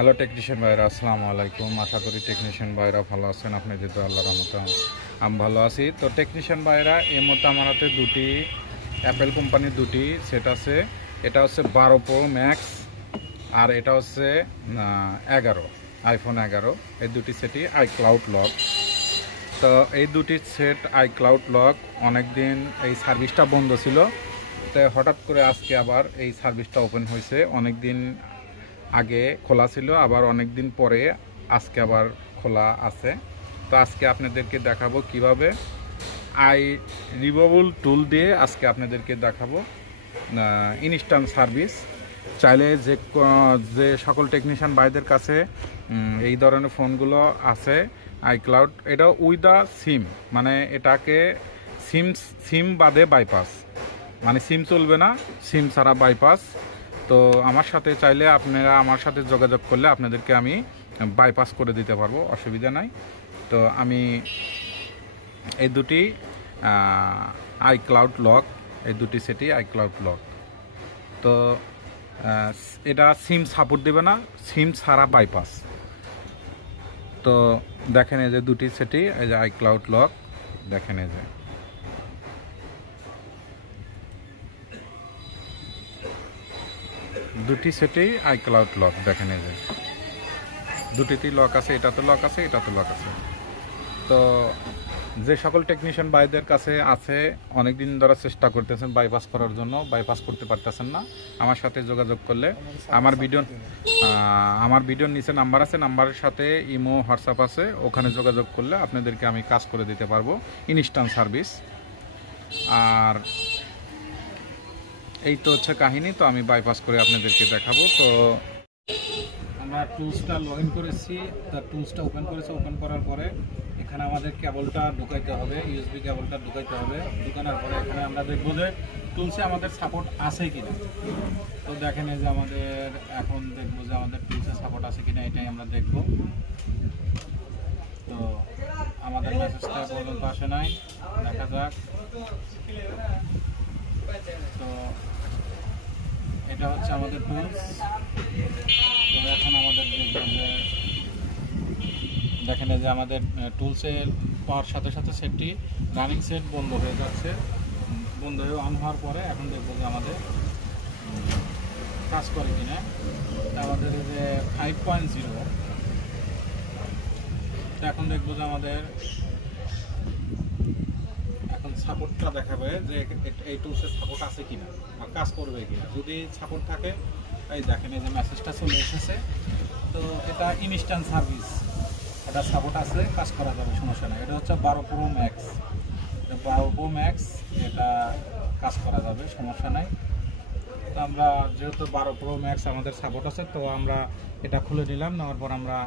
Hello technician ভাইরা, আসসালামু আলাইকুম। আশা করি টেকনিশিয়ান ভাইরা ভালো আছেন। আপনি যেহেতু আল্লাহর রহমতে আমি ভালো আছি। তো টেকনিশিয়ান ভাইরা, এই মুহূর্তে আমার হাতে দুটি অ্যাপেল কোম্পানির দুটি সেট আছে। এটা হচ্ছে 12 প্রো ম্যাক্স আর এটা হচ্ছে 11 আইফোন 11। এই দুটি সেটই আইক্লাউড লক। তো এই দুটি সেট আইক্লাউড লক অনেক দিন এই সার্ভিসটা বন্ধ ছিল, তো হঠাৎ করে আজকে আবার এই সার্ভিসটা ওপেন হয়েছে। অনেক দিন আগে খোলা ছিল, আবার অনেক দিন পরে আজকে আবার খোলা আছে। তো আজকে আপনাদেরকে দেখাবো কিভাবে রিমুভেবল টুল দিয়ে আজকে আপনাদেরকে দেখাবো ইনস্ট্যান্ট সার্ভিস। চাইলে যে সকল টেকনিশিয়ান ভাইদের কাছে এই ধরনের ফোনগুলো আছে আইক্লাউড, এটা উইথ দ্য সিম, মানে এটাকে সিম বাদে বাইপাস, মানে সিম চলবে না, সিম ছাড়া বাইপাস। তো আমার সাথে চাইলে আপনারা আমার সাথে যোগাযোগ করলে আপনাদেরকে আমি বাইপাস করে দিতে পারবো, অসুবিধা নাই। তো আমি এই দুটি আইক্লাউড লক, এই দুটি সেটই আইক্লাউড লক। তো এটা সিম সাপোর্ট দেবে না, সিম ছাড়া বাইপাস। তো দেখেন এই যে দুটি সেটই এই যে আইক্লাউড লক, দেখেন এই যে দুটি সেটেই আইক্লাউড লক। দেখেন এই যে দুটিতেই লক আছে, এটাতে লক আছে, এটাতে লক আছে। তো যে সকল টেকনিশিয়ান ভাইদের কাছে আছে অনেক দিন ধরে চেষ্টা করতেছেন বাইপাস করার জন্য, বাইপাস করতে পারতেছেন না, আমার সাথে যোগাযোগ করলে আমার ভিডিওর নিচে নাম্বার আছে, নাম্বারের সাথে ইমো হোয়াটসঅ্যাপ আছে, ওখানে যোগাযোগ করলে আপনাদেরকে আমি কাজ করে দিতে পারবো, ইনস্ট্যান্ট সার্ভিস। আর এই তো হচ্ছে কাহিনী। তো আমি বাইপাস করে আপনাদেরকে দেখাবো। তো আমরা টুলসটা লগ ইন করেছি, তার টুলসটা ওপেন করেছি। ওপেন করার পরে এখানে আমাদের কেবলটা ঢুকাইতে হবে, ইউএসবি কেবলটা ঢুকাইতে হবে। ঢুকানোর পরে এখানে আমরা দেখবো যে টুলসে আমাদের সাপোর্ট আছে কিনা। তো দেখেন এই যে আমাদের এখন দেখবো যে আমাদের টুলসে সাপোর্ট আছে কিনা, এটাই আমরা দেখব। তো আমাদের মেসেজটা পর্যন্ত আসে নাই, দেখা যাক। তো এটা হচ্ছে আমাদের টুলস। তো এখন আমাদের দেখবেন যে দেখেন যে আমাদের টুলসের পাওয়ার সাথে সাথে সেটটি রানিং সেট বন্ধ হয়ে যাচ্ছে। বন্ধ হয়ে অন হওয়ার পরে এখন দেখবো যে আমাদের কাজ করে কিনা। আমাদের যে 5.0, এখন দেখবো যে আমাদের এখন সাপোর্টটা দেখাবে যে এই টুলসের সাপোর্ট আছে কিনা বা কাজ করবে কিনা। যদি সাপোর্ট থাকে, এই দেখেন এই যে মেসেজটা চলে এসেছে। তো এটা ইনস্ট্যান্ট সার্ভিস, এটা সাপোর্ট আছে, কাজ করা যাবে, সমস্যা নাই। এটা হচ্ছে 12 প্রো ম্যাক্স, 12 প্রো ম্যাক্স, এটা কাজ করা যাবে, সমস্যা নাই। তো আমরা যেহেতু 12 প্রো ম্যাক্স আমাদের সাপোর্ট আছে, তো আমরা এটা খুলে নিলাম। নেওয়ার পর আমরা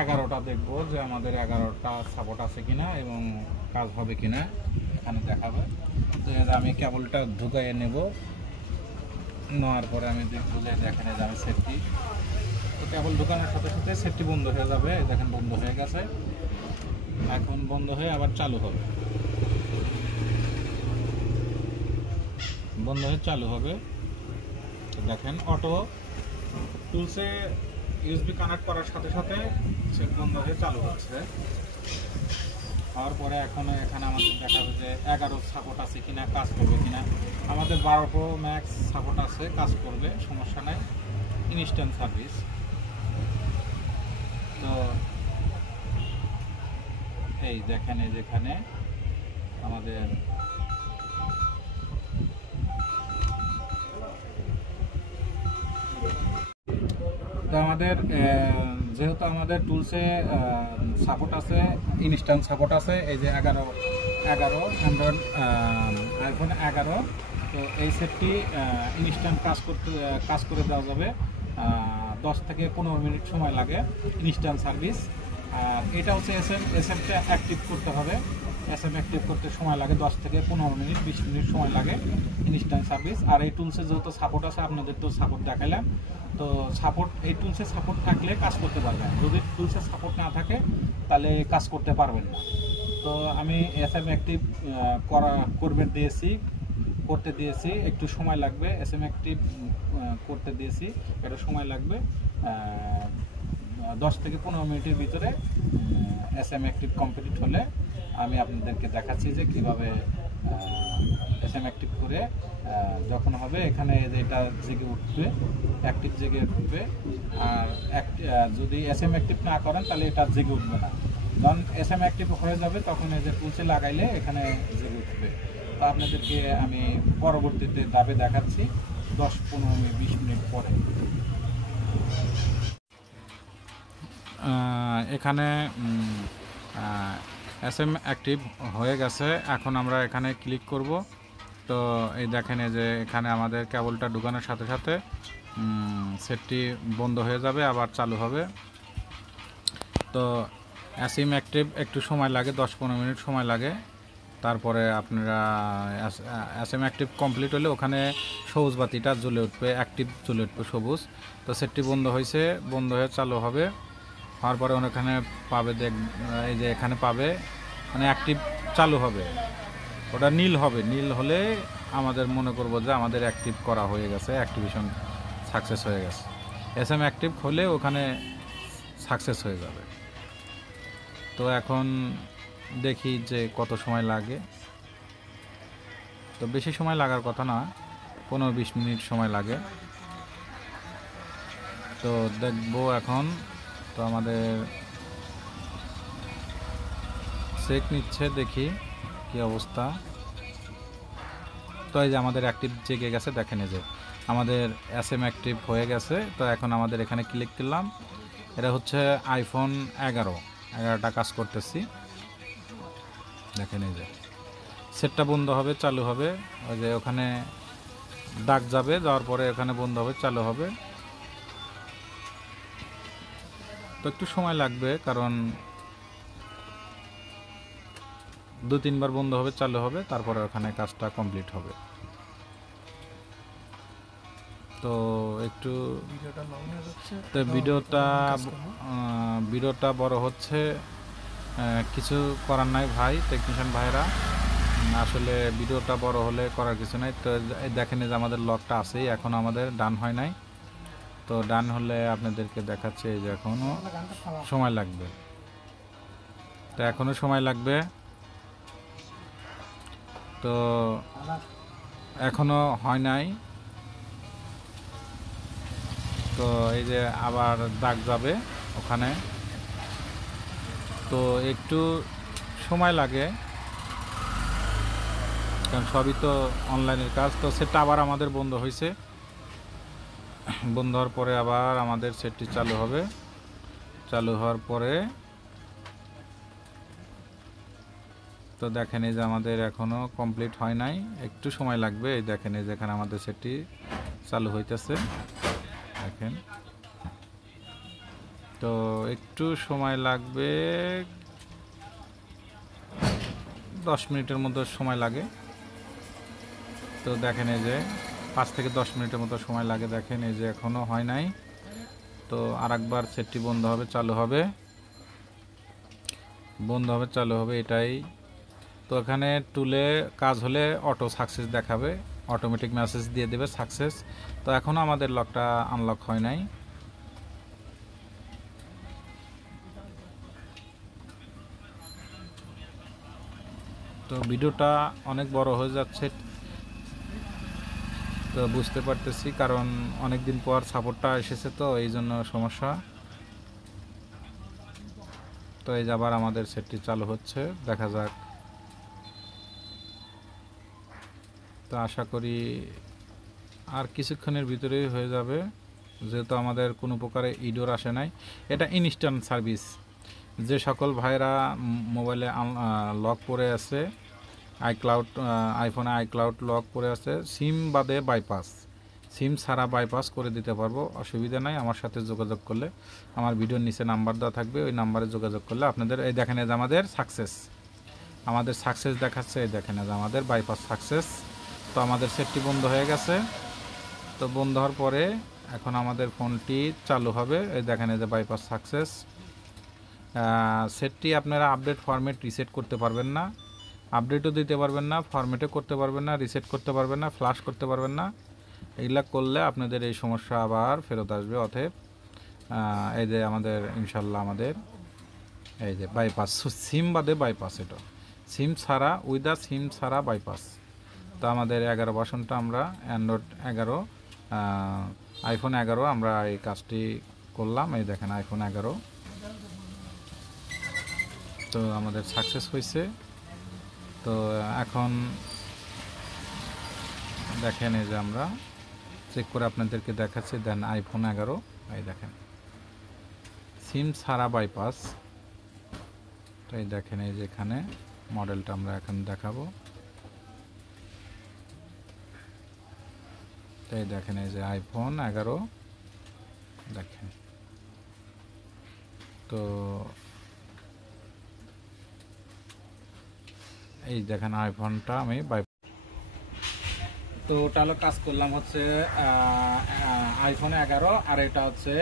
11টা দেখবো যে আমাদের 11টা সাপোর্ট আছে কিনা এবং কাজ হবে কিনা, এখানে দেখাবে। তো আমি কেবলটা ঢুকাইয়ে নেব, নেওয়ার পরে আমি দেখবো যে দেখেন যে আমি সেটটি, তো কেবল ঢুকানোর সাথে সাথে সেটটি বন্ধ হয়ে যাবে। দেখেন বন্ধ হয়ে গেছে, এখন বন্ধ হয়ে আবার চালু হবে, বন্ধ হয়ে চালু হবে। দেখেন অটো টুলসে ইউএসবি কানেক্ট করার সাথে সাথে সেট বন্ধ হয়ে চালু হচ্ছে। হওয়ার পরে এখানে আমাদের দেখাবে যে 11 সাপোর্ট আছে কিনা, কাজ করবে কিনা। আমাদের 12 প্রো ম্যাক্স সাপোর্ট আছে, কাজ করবে, সমস্যা নাই, ইনস্ট্যান্ট সার্ভিস। তো এই দেখেন এই যেখানে আমাদের তো আমাদের যেহেতু আমাদের টুলসে সাপোর্ট আছে, ইনস্ট্যান্ট সাপোর্ট আছে, এই যে 11 অ্যান্ড্রয়েড আইফোন 11। তো এই সেটটি ইনস্ট্যান্ট কাজ করে দেওয়া যাবে, 10 থেকে 15 মিনিট সময় লাগে, ইনস্ট্যান্ট সার্ভিস। আর এটা হচ্ছে এসএমটা অ্যাক্টিভ করতে হবে, এসএম অ্যাক্টিভ করতে সময় লাগে 10 থেকে 15 মিনিট, 20 মিনিট সময় লাগে, ইনস্ট্যান্ট সার্ভিস। আর এই টুলসে যেহেতু সাপোর্ট আছে, আপনাদের তো সাপোর্ট দেখালাম। তো সাপোর্ট, এই টুলসে সাপোর্ট থাকলে কাজ করতে পারবেন, যদি টুলসে সাপোর্ট না থাকে তাহলে কাজ করতে পারবেন না। তো আমি এসএম অ্যাক্টিভ করতে দিয়েছি, একটু সময় লাগবে, এসএম অ্যাক্টিভ করতে দিয়েছি, এটা সময় লাগবে। 10 থেকে 15 মিনিটের ভিতরে SM অ্যাক্টিভ কমপ্লিট হলে আমি আপনাদেরকে দেখাচ্ছি যে কীভাবে SM অ্যাক্টিভ করে যখন হবে এখানে এটা জেগে উঠবে, অ্যাক্টিভ জেগে উঠবে। আর যদি SM অ্যাক্টিভ না করেন তাহলে এটা জেগে উঠবে না। যখন SM অ্যাক্টিভ হয়ে যাবে তখন এই যে পুলসে লাগাইলে এখানে জেগে উঠবে। তো আপনাদেরকে আমি পরবর্তীতে দাবে দেখাচ্ছি 10-15-20 মিনিট পরে। এখানে SM অ্যাক্টিভ হয়ে গেছে। এখন আমরা এখানে ক্লিক করব। তো এই দেখেন যে এখানে আমাদের কেবলটা ঢুকানোর সাথে সাথে সেটটি বন্ধ হয়ে যাবে, আবার চালু হবে। তো SM অ্যাক্টিভ একটু সময় লাগে, 10-15 মিনিট সময় লাগে। তারপরে আপনারা SM অ্যাক্টিভ কমপ্লিট হলে ওখানে সবুজ বাতিটা জ্বলে উঠবে, অ্যাক্টিভ জ্বলে উঠবে সবুজ। তো সেটটি বন্ধ হয়েছে, বন্ধ হয়ে চালু হবে। হওয়ার পরে ওখানে পাবে, এই যে এখানে পাবে মানে অ্যাক্টিভ চালু হবে, ওটা নীল হবে। নীল হলে আমাদের মনে করবো যে আমাদের অ্যাক্টিভ করা হয়ে গেছে, অ্যাক্টিভেশন সাকসেস হয়ে গেছে। SM অ্যাক্টিভ হলে ওখানে সাকসেস হয়ে যাবে। তো এখন দেখি যে কত সময় লাগে। তো বেশি সময় লাগার কথা না, 15-20 মিনিট সময় লাগে। তো দেখবো এখন। তো আমাদের চেক নিচ্ছে, দেখি কি অবস্থা। তো এই যে আমাদের অ্যাক্টিভ জেগে গেছে, দেখেন এই যে আমাদের SM অ্যাক্টিভ হয়ে গেছে। তো এখন আমাদের এখানে ক্লিক করলাম। এটা হচ্ছে iPhone 11টা কাজ করতেছি। দেখেন এই যে সেটটা বন্ধ হবে, চালু হবে। ওই যে ওখানে দাগ যাবে, যাওয়ার পরে ওখানে বন্ধ হবে, চালু হবে। তো একটু সময় লাগবে, কারণ 2-3 বার বন্ধ হবে, চালু হবে, তারপরে ওখানে কাজটা কমপ্লিট হবে। তো একটু তো ভিডিওটা বড় হচ্ছে, কিছু করার নাই ভাই, টেকনিশিয়ান ভাইরা। আসলে ভিডিওটা বড় হলে করার কিছু নাই। তো দেখেন যে আমাদের লকটা আছেই, এখনও আমাদের ডান হয় নাই। তো ডান হলে আপনাদেরকে দেখাচ্ছে যে এখনও সময় লাগবে। তো এখনও সময় লাগবে। তো এখনও হয় নাই। তো এই যে আবার দাগ যাবে ওখানে। তো একটু সময় লাগে, কারণ সবই তো অনলাইনের কাজ। তো সেটটা আবার আমাদের বন্ধ হয়েছে, বন্ধ হওয়ার পরে আবার আমাদের সেটটি চালু হবে। চালু হওয়ার পরে তো দেখেন এই যে আমাদের এখনও কমপ্লিট হয় নাই, একটু সময় লাগবে। এই দেখেন এই যেখানে আমাদের সেটটি চালু হইতেছে, দেখেন। তো একটু সময় লাগবে, 10 মিনিটের মতো সময় লাগে। তো দেখেন এই যে 5 থেকে 10 মিনিটের মতো সময় লাগে। দেখেন এই যে এখনও হয় নাই। তো আরেকবার সেটটি বন্ধ হবে, চালু হবে, বন্ধ হবে, চালু হবে, এটাই। তো এখানে টুলে কাজ হলে অটো সাকসেস দেখাবে, অটোমেটিক মেসেজ দিয়ে দেবে সাকসেস। তো এখনও আমাদের লকটা আনলক হয় নাই। তো ভিডিওটা অনেক বড় হয়ে যাচ্ছে, তো বুঝতে পারতেছি, কারণ অনেক দিন পর সাপোর্টটা এসেছে, তো এই জন্য সমস্যা। তো এই যে আবার আমাদের সেটটি চালু হচ্ছে, দেখা যাক। তো আশা করি আর কিছুক্ষণের ভিতরেই হয়ে যাবে, যেহেতু আমাদের কোনো প্রকারে ইডোর আসে নাই। এটা ইনস্ট্যান্ট সার্ভিস। যে সকল ভাইরা মোবাইলে লক করে আছে, আইফোনে আইক্লাউড লক করে আছে, সিম বাদে বাইপাস, সিম ছাড়া বাইপাস করে দিতে পারবো, অসুবিধা নাই। আমার সাথে যোগাযোগ করলে, আমার ভিডিওর নিচে নাম্বার দেওয়া থাকবে, ওই নাম্বারে যোগাযোগ করলে আপনাদের এই দেখেন যে আমাদের সাকসেস দেখাচ্ছে। এই দেখেন যে আমাদের বাইপাস সাকসেস। তো আমাদের সেটটি বন্ধ হয়ে গেছে। তো বন্ধ হওয়ার পরে এখন আমাদের ফোনটি চালু হবে। এই দেখেন যে বাইপাস সাকসেস। সেটটি আপনারা আপডেট ফরম্যাট রিসেট করতে পারবেন না, আপডেটও দিতে পারবেন না, ফরম্যাটও করতে পারবেন না, রিসেট করতে পারবেন না, ফ্লাশ করতে পারবেন না। এগুলা করলে আপনাদের এই সমস্যা আবার ফেরত আসবে। অতএব এই যে আমাদের ইনশাল্লাহ আমাদের এই যে বাইপাস, সিম বাদে বাইপাস, এটা সিম ছাড়া, উইদাউট সিম ছাড়া বাইপাস। তো আমাদের 11 ভার্সনটা আমরা অ্যান্ড্রয়েড 11, আইফোন 11 আমরা এই কাজটি করলাম। এই দেখেন আইফোন 11, তো আমাদের সাকসেস হয়েছে। তো এখন দেখেন এই যে আমরা চেক করে আপনাদেরকে দেখাচ্ছি। দেন আইফোন 11, এই দেখেন সিম ছাড়া বাইপাস। তো এই দেখেন এই যে এখানে মডেলটা আমরা এখন দেখাবো। তো এই দেখেন এই যে আইফোন 11 দেখেন। তো এই দেখেন আইফোনটা আমি তো ওটা হলো কাজ করলাম হচ্ছে আইফোন 11, আর এটা হচ্ছে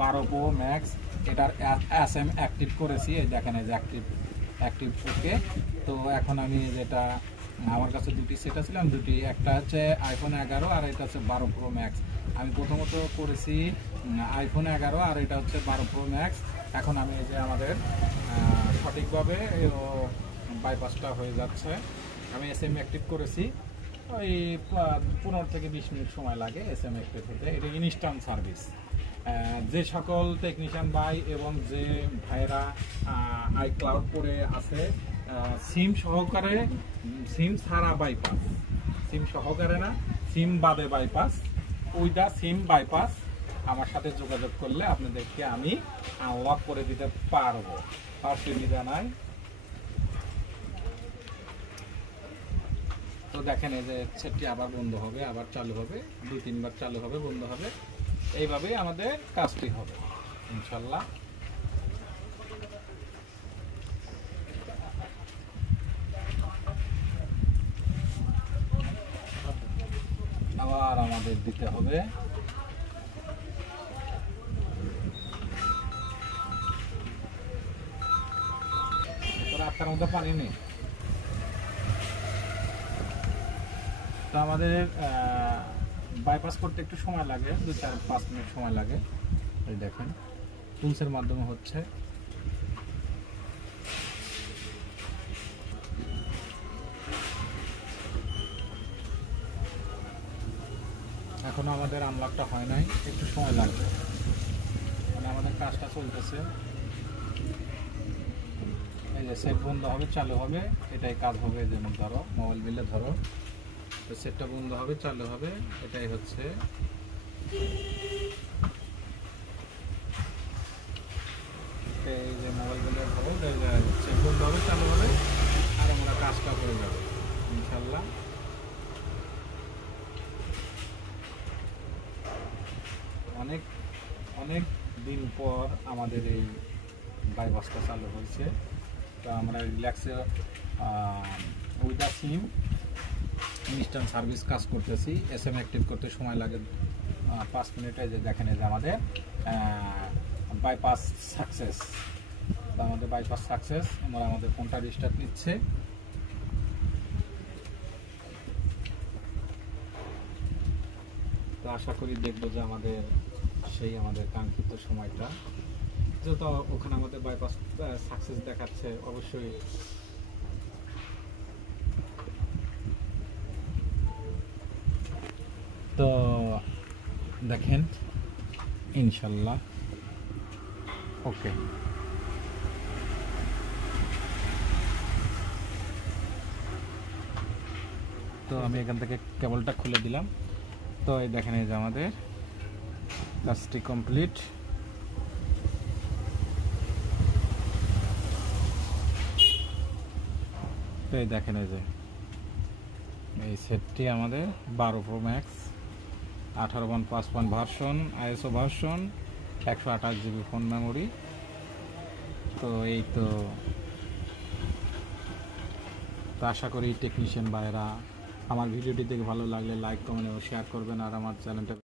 12 প্রো ম্যাক্স। এটার SM অ্যাক্টিভ করেছি, এই দেখেন এই যে অ্যাক্টিভ ওকে। তো এখন আমি যেটা আমার কাছে দুটি সেট ছিল, আমি দুটি, একটা হচ্ছে আইফোন 11 আর এটা হচ্ছে 12 প্রো ম্যাক্স। আমি প্রথমত করেছি আইফোন 11 আর এটা হচ্ছে 12 প্রো ম্যাক্স। এখন আমি এই যে আমাদের সঠিকভাবে বাইপাসটা হয়ে যাচ্ছে। আমি SM অ্যাক্টিভ করেছি, ওই 15 থেকে 20 মিনিট সময় লাগে SM অ্যাক্টিভ হতে। এটা ইনস্ট্যান্ট সার্ভিস। যে সকল টেকনিশিয়ান ভাই এবং যে ভাইরা আইক্লাউড পরে আছে, সিম সহকারে, সিম ছাড়া বাইপাস, সিম সহকারে না, সিম বাদে বাইপাস, উইদাউট সিম বাইপাস, আমার সাথে যোগাযোগ করলে আপনাদেরকে আমি আনলক করে দিতে পারবো, অসুবিধা নাই। তো দেখেন এই যে সেটটি আবার বন্ধ হবে, আবার চালু হবে, 2-3 বার চালু হবে, বন্ধ হবে, এইভাবেই আমাদের কাজটি হবে ইনশাল্লাহ। আবার আমাদের দিতে হবে আপনার মধ্যে পানি নেই। তো আমাদের বাইপাস করতে একটু সময় লাগে, 2-4-5 মিনিট সময় লাগে। এই দেখেন টুলসের মাধ্যমে হচ্ছে। এখনো আমাদের আনলকটা হয় নাই, একটু সময় লাগবে, মানে আমাদের কাজটা চলতেছে। এই যে সেট বন্ধ হবে, চালু হবে, এটাই কাজ হবে। যেমন ধরো মোবাইল বিলে ধরো, তো সেটটা বন্ধ হবে, চালু হবে, এটাই হচ্ছে। এই যে মোবাইল বিলে ধরো, সেট বন্ধ হবে, চালু হবে, আর আমরা কাজটা হয়ে যাবে ইনশাল্লাহ। অনেক অনেক দিন পর আমাদের এই বাইপাসটা চালু হয়েছে। তো আমরা রিল্যাক্সে উইদাউট সিম ইনস্ট্যান্ট সার্ভিস কাজ করতেছি। SM অ্যাক্টিভ করতে সময় লাগে 5 মিনিটে। যে দেখেন এই যে আমাদের বাইপাস সাকসেস। তো আমাদের বাইপাস সাকসেস। আমরা আমাদের ফোনটা রিস্টার্ট নিচ্ছে। তো আশা করি দেখবো যে আমাদের সেই আমাদের কাঙ্ক্ষিত সময়টা, যেহেতু ওখানে আমাদের বাইপাস সাকসেস দেখাচ্ছে, অবশ্যই তো দেখেন ইনশাল্লাহ ওকে। তো আমি এখান থেকে কেবলটা খুলে দিলাম। তো এই দেখেন এই যে আমাদের কাজটি কমপ্লিট। তো এই দেখেন এই যে এই সেটটি আমাদের 12 pro max, 18.5 version, ISO version, 128 GB phone memory. তো এই তো আশা করি টেকনিশিয়ান ভাইরা আমার ভিডিওটি দেখে ভালো লাগলে লাইক, কমেন্ট এবং শেয়ার করবেন, আর আমার চ্যানেলটা